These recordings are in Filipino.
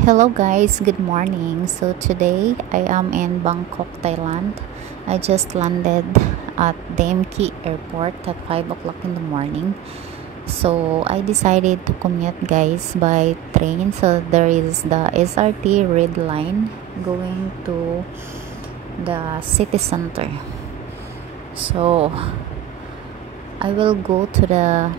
Hello guys, good morning. So today I am in Bangkok, Thailand. I just landed at DMK airport at 5 o'clock in the morning. So I decided to commute guys by train. So there is the SRT Red Line going to the city center. So I will go to the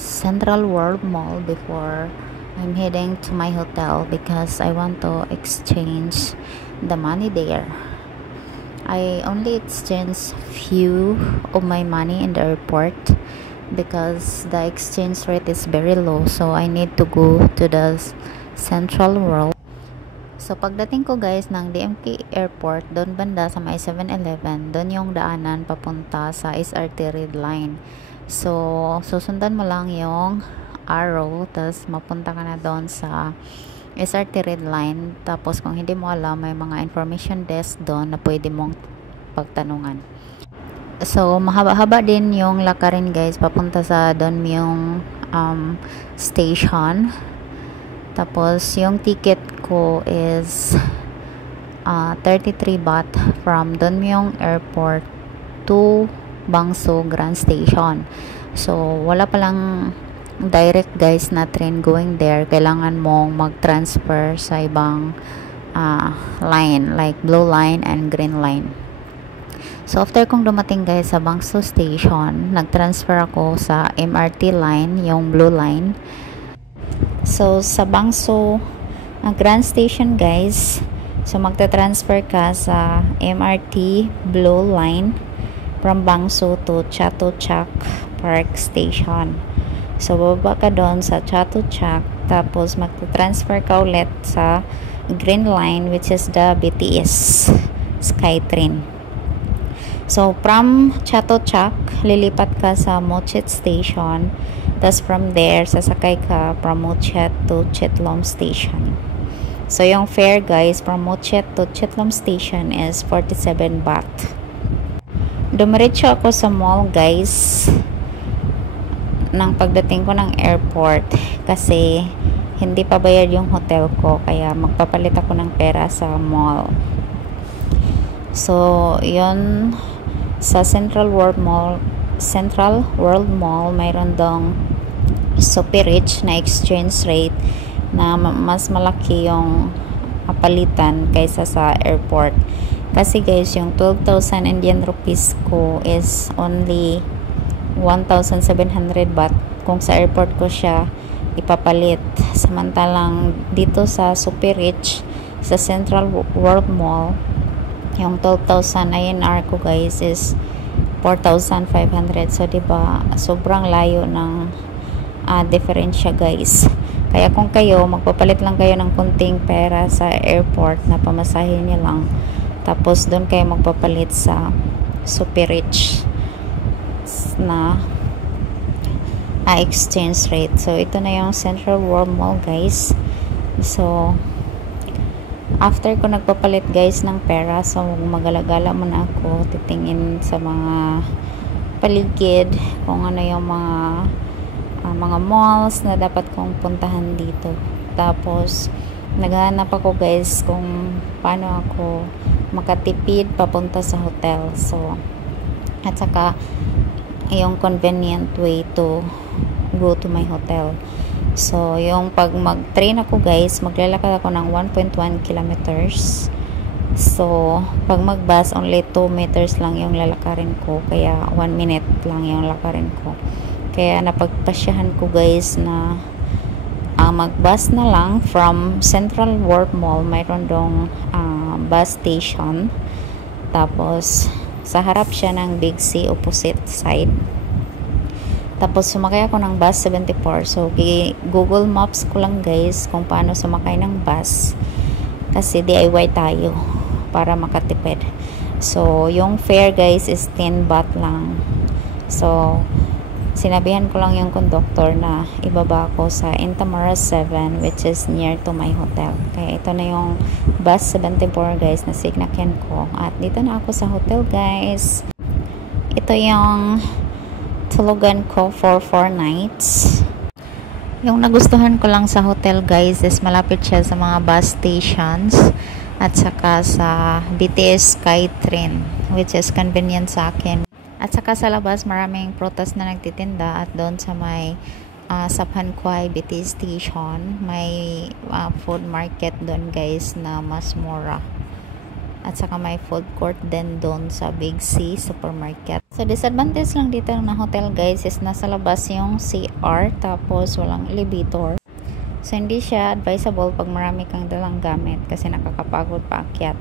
Central World Mall before I'm heading to my hotel because I want to exchange the money there. I only exchange few of my money in the airport because the exchange rate is very low, so I need to go to the Central World. So pagdating ko guys ng DMK Airport, doon banda sa may 7-Eleven, doon yung daanan papunta sa SRT Red Line. So susundan mo lang yung arrow, tapos mapunta ka na doon sa SRT Red Line. Tapos kung hindi mo alam, may mga information desk doon na pwede mong pagtanungan. So mahaba-haba din yung lakarin guys papunta sa doon yung station. Tapos yung ticket ko is 33 baht from Don Mueang Airport to Bangso Grand Station. So wala palang direct guys na train going there. Kailangan mong mag-transfer sa ibang line like blue line and green line. So after kong dumating guys sa Bangso Station, nag-transfer ako sa MRT line, yung blue line. So sa Bangso Grand Station guys, so magta-transfer ka sa MRT blue line from Bangso to Chatuchak Park Station. So bababa ka doon sa Chatuchak, tapos magta-transfer ka ulit sa green line, which is the BTS Skytrain. So from Chatuchak, lilipat ka sa Mochit Station. Tapos from there, sasakay ka from Mochit to Chitlom Station. So yung fare guys from Mochit to Chitlom Station is 47 baht. Dumiretso ako sa mall guys nang pagdating ko ng airport kasi hindi pa bayad yung hotel ko, kaya magpapalit ako ng pera sa mall. So yun, sa Central World Mall mayroon dong super rich na exchange rate na mas malaki yung palitan kaysa sa airport. Kasi guys, yung 12,000 Indian rupees ko is only 1,700 baht kung sa airport ko siya ipapalit. Samantalang dito sa super rich sa Central World Mall, yung 12,000 INR ko guys is 4,500. So diba sobrang layo ng diferensya guys. Kaya kung kayo magpapalit lang kayo ng kunting pera sa airport na pamasahin niyo lang, tapos doon kayo magpapalit sa super rich na exchange rate. So ito na yung Central World Mall guys. So after ko nagpapalit guys ng pera, so magalagala muna ako, titingin sa mga paligid kung ano yung mga malls na dapat kong puntahan dito. Tapos naghahanap ako guys kung paano ako makatipid papunta sa hotel. So at saka yung convenient way to go to my hotel. So yung pag mag-train ako guys, maglalakad ako ng 1.1 kilometers. So pag mag-bus, only 2 meters lang yung lalakarin ko, kaya 1 minute lang yung lakarin ko. Kaya napagpasyahan ko guys na mag-bus na lang from Central World Mall. Mayroon dong bus station, tapos sa harap siya ng Big C, opposite side. Tapos sumakay ako ng bus 74. So Google Maps ko lang guys kung paano sumakay ng bus, kasi DIY tayo para makatipid. So yung fare guys is 10 baht lang. So sinabihan ko lang yung conductor na ibaba ko sa Intamara 7, which is near to my hotel. Kaya ito na yung bus 74 guys na signakyan ko. At dito na ako sa hotel guys. Ito yung tulugan ko for 4 nights. Yung nagustuhan ko lang sa hotel guys is malapit siya sa mga bus stations at saka sa BTS Skytrain, which is convenient sa akin. At saka sa labas maraming prutas na nagtitinda, at doon sa may sa Panquay BTS station may food market doon guys na mas mura. At saka may food court din doon sa Big C supermarket. So disadvantage lang dito ng hotel guys is nasa labas yung CR, tapos walang elevator. So hindi siya advisable pag marami kang dalang gamit kasi nakakapagod paakyat.